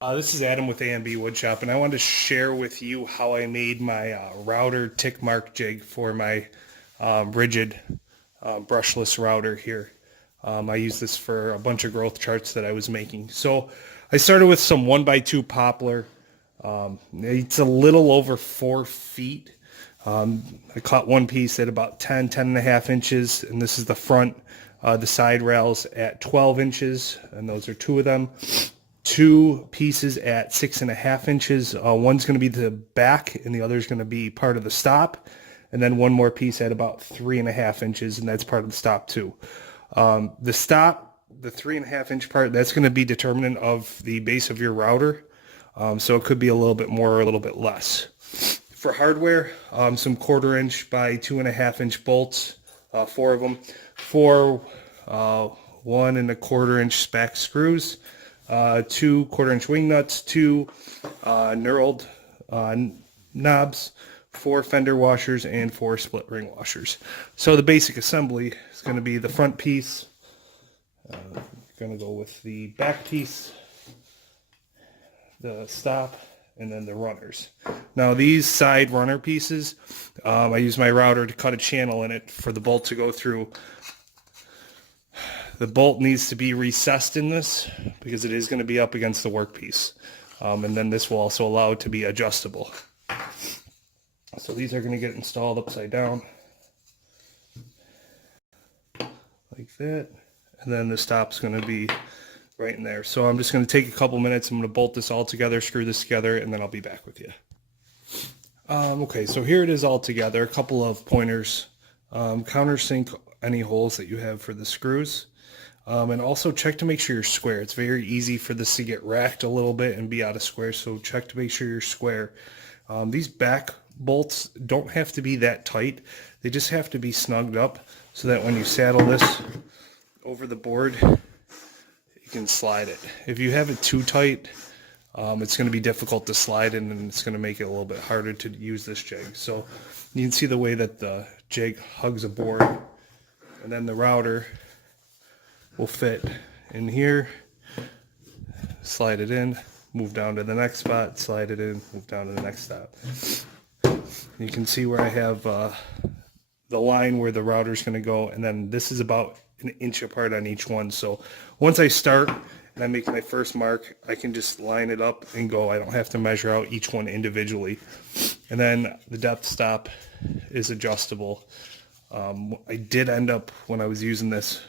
This is Adam with A&B Woodshop, and I wanted to share with you how I made my router tick mark jig for my Ridgid brushless router here. I use this for a bunch of growth charts that I was making. So I started with some 1x2 poplar. It's a little over 4 feet. I caught one piece at about 10 and a half inches, and this is the front, the side rails at 12 inches, and those are two of them. Two pieces at 6.5 inches. One's going to be the back, and the other is going to be part of the stop. And then one more piece at about 3.5 inches, and that's part of the stop too. The stop, the 3.5 inch part, that's going to be determinant of the base of your router. So it could be a little bit more or a little bit less. For hardware, some 1/4 inch by 2.5 inch bolts, 4 of them, 4 1 1/4 inch spac screws. 2 1/4 inch wing nuts, 2 knurled knobs, 4 fender washers, and 4 split ring washers. So the basic assembly is going to be the front piece. Going to go with the back piece, the stop, and then the runners. Now these side runner pieces, I use my router to cut a channel in it for the bolt to go through. The bolt needs to be recessed in this because it is going to be up against the workpiece. And then this will also allow it to be adjustable. So these are going to get installed upside down like that. And then the stop's going to be right in there. So I'm just going to take a couple minutes. I'm going to bolt this all together, screw this together, and then I'll be back with you. Okay, so here it is all together. A couple of pointers. Countersink any holes that you have for the screws. And also check to make sure you're square. It's very easy for this to get racked a little bit and be out of square, so check to make sure you're square. These back bolts don't have to be that tight. They just have to be snugged up so that when you saddle this over the board, you can slide it. If you have it too tight, it's going to be difficult to slide in, and it's going to make it a little bit harder to use this jig. So you can see the way that the jig hugs a board, and then the router will fit in here, slide it in, move down to the next spot, slide it in, move down to the next spot. You can see where I have the line where the router is going to go, and then this is about 1 inch apart on each one. So once I start and I make my first mark, I can just line it up and go. I don't have to measure out each one individually. And then the depth stop is adjustable. I did end up, when I was using this,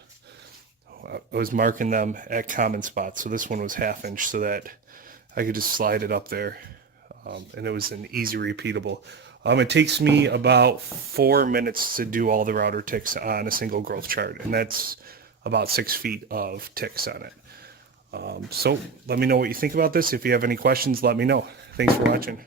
I was marking them at common spots. So this one was 1/2 inch so that I could just slide it up there. And it was an easy repeatable. It takes me about 4 minutes to do all the router ticks on a single growth chart. And that's about 6 feet of ticks on it. So let me know what you think about this. If you have any questions, let me know. Thanks for watching.